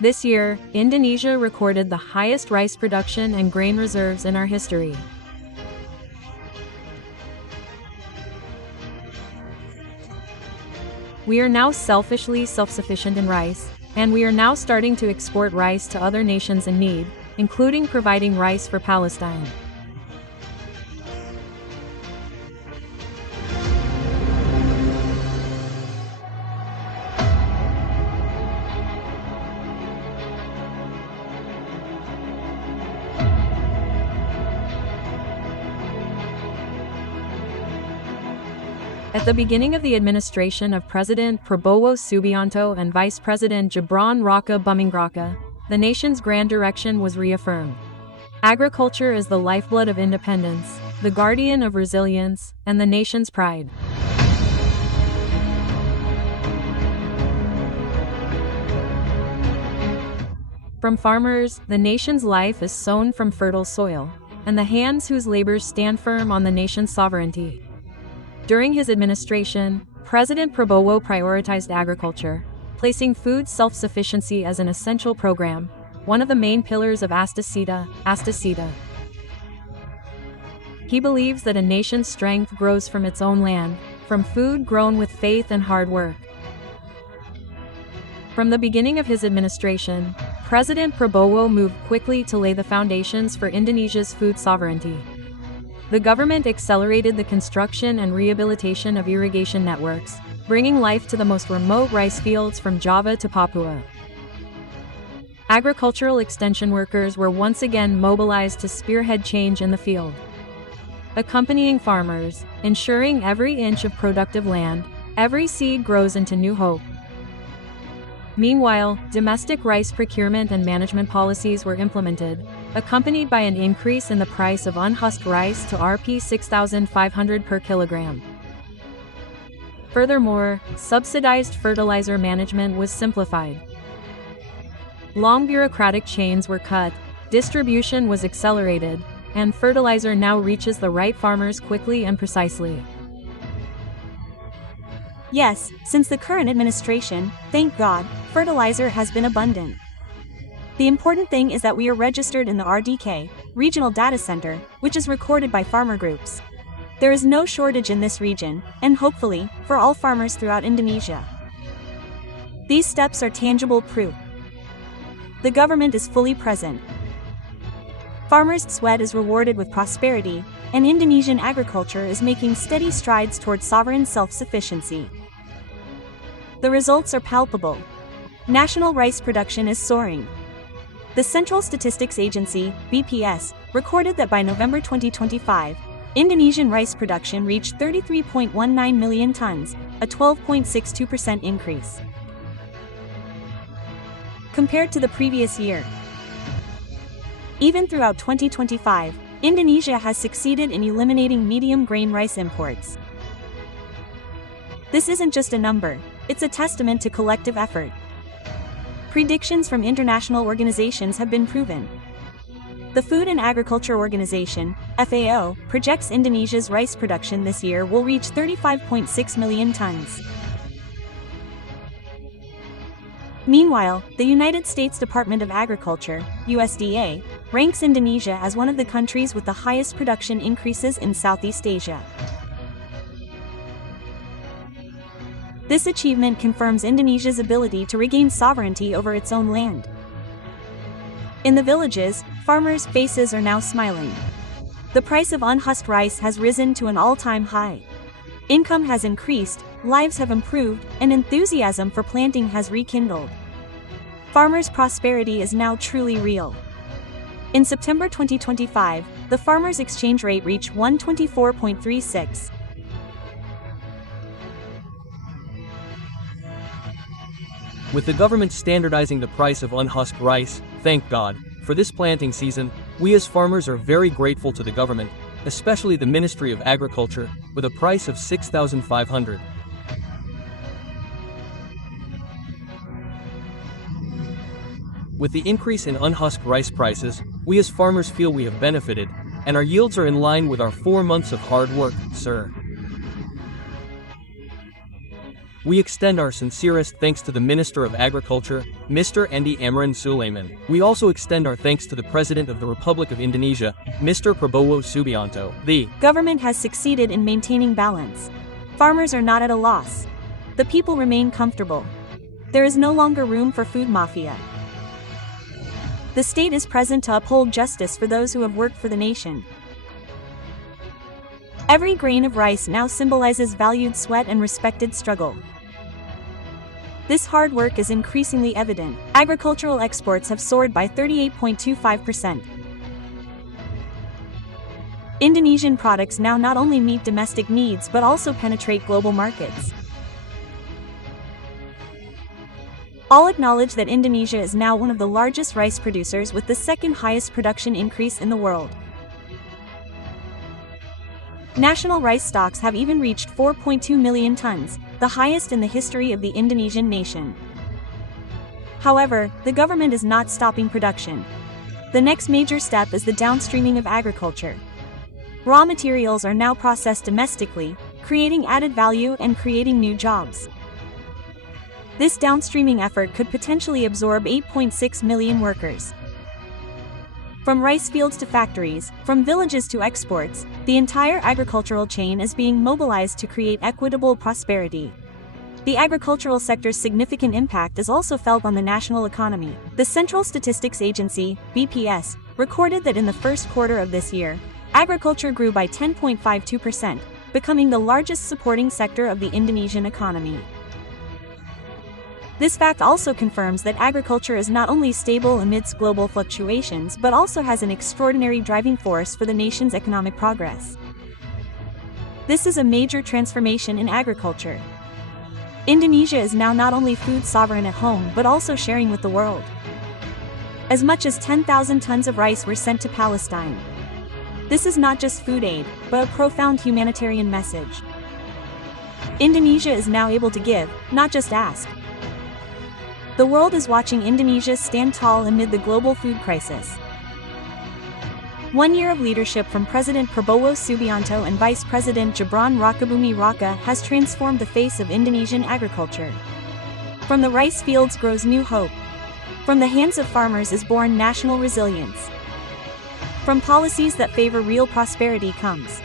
This year, Indonesia recorded the highest rice production and grain reserves in our history. We are now selfishly self-sufficient in rice, and we are now starting to export rice to other nations in need, including providing rice for Palestine. At the beginning of the administration of President Prabowo Subianto and Vice President Gibran Rakabuming, the nation's grand direction was reaffirmed. Agriculture is the lifeblood of independence, the guardian of resilience, and the nation's pride. From farmers, the nation's life is sown from fertile soil, and the hands whose labors stand firm on the nation's sovereignty. During his administration, President Prabowo prioritized agriculture, placing food self-sufficiency as an essential program, one of the main pillars of Asta Cita. He believes that a nation's strength grows from its own land, from food grown with faith and hard work. From the beginning of his administration, President Prabowo moved quickly to lay the foundations for Indonesia's food sovereignty. The government accelerated the construction and rehabilitation of irrigation networks, bringing life to the most remote rice fields from Java to Papua. Agricultural extension workers were once again mobilized to spearhead change in the field, accompanying farmers, ensuring every inch of productive land, every seed grows into new hope. Meanwhile, domestic rice procurement and management policies were implemented, accompanied by an increase in the price of unhusked rice to Rp 6,500 per kilogram. Furthermore, subsidized fertilizer management was simplified. Long bureaucratic chains were cut, distribution was accelerated, and fertilizer now reaches the right farmers quickly and precisely. Yes, since the current administration, thank God, fertilizer has been abundant. The important thing is that we are registered in the RDK, Regional Data Center, which is recorded by farmer groups. There is no shortage in this region, and hopefully, for all farmers throughout Indonesia. These steps are tangible proof. The government is fully present. Farmers' sweat is rewarded with prosperity, and Indonesian agriculture is making steady strides towards sovereign self-sufficiency. The results are palpable. National rice production is soaring. The Central Statistics Agency, BPS, recorded that by November 2025, Indonesian rice production reached 33.19 million tons, a 12.62% increase compared to the previous year. Even throughout 2025, Indonesia has succeeded in eliminating medium grain rice imports. This isn't just a number, it's a testament to collective effort. Predictions from international organizations have been proven. The Food and Agriculture Organization, FAO, projects Indonesia's rice production this year will reach 35.6 million tons. Meanwhile, the United States Department of Agriculture, USDA, ranks Indonesia as one of the countries with the highest production increases in Southeast Asia. This achievement confirms Indonesia's ability to regain sovereignty over its own land. In the villages, farmers' faces are now smiling. The price of unhusked rice has risen to an all-time high. Income has increased, lives have improved, and enthusiasm for planting has rekindled. Farmers' prosperity is now truly real. In September 2025, the farmers' exchange rate reached 124.36. With the government standardizing the price of unhusked rice, thank God, for this planting season, we as farmers are very grateful to the government, especially the Ministry of Agriculture, with a price of 6,500. With the increase in unhusked rice prices, we as farmers feel we have benefited, and our yields are in line with our 4 months of hard work, sir. We extend our sincerest thanks to the Minister of Agriculture, Mr. Endi Amran Sulaiman. We also extend our thanks to the President of the Republic of Indonesia, Mr. Prabowo Subianto. The government has succeeded in maintaining balance. Farmers are not at a loss. The people remain comfortable. There is no longer room for food mafia. The state is present to uphold justice for those who have worked for the nation. Every grain of rice now symbolizes valued sweat and respected struggle. This hard work is increasingly evident. Agricultural exports have soared by 38.25%. Indonesian products now not only meet domestic needs but also penetrate global markets. All acknowledge that Indonesia is now one of the largest rice producers with the second highest production increase in the world. National rice stocks have even reached 4.2 million tons, the highest in the history of the Indonesian nation. However, the government is not stopping production. The next major step is the downstreaming of agriculture. Raw materials are now processed domestically, creating added value and creating new jobs. This downstreaming effort could potentially absorb 8.6 million workers. From rice fields to factories, from villages to exports, the entire agricultural chain is being mobilized to create equitable prosperity. The agricultural sector's significant impact is also felt on the national economy. The Central Statistics Agency, BPS, recorded that in the first quarter of this year, agriculture grew by 10.52%, becoming the largest supporting sector of the Indonesian economy. This fact also confirms that agriculture is not only stable amidst global fluctuations but also has an extraordinary driving force for the nation's economic progress. This is a major transformation in agriculture. Indonesia is now not only food sovereign at home but also sharing with the world. As much as 10,000 tons of rice were sent to Palestine. This is not just food aid, but a profound humanitarian message. Indonesia is now able to give, not just ask. The world is watching Indonesia stand tall amid the global food crisis. 1 year of leadership from President Prabowo Subianto and Vice President Gibran Rakabuming Raka has transformed the face of Indonesian agriculture. From the rice fields grows new hope. From the hands of farmers is born national resilience. From policies that favor real prosperity comes.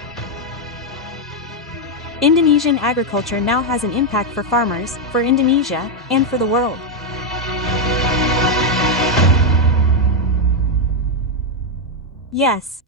Indonesian agriculture now has an impact for farmers, for Indonesia, and for the world. Yes,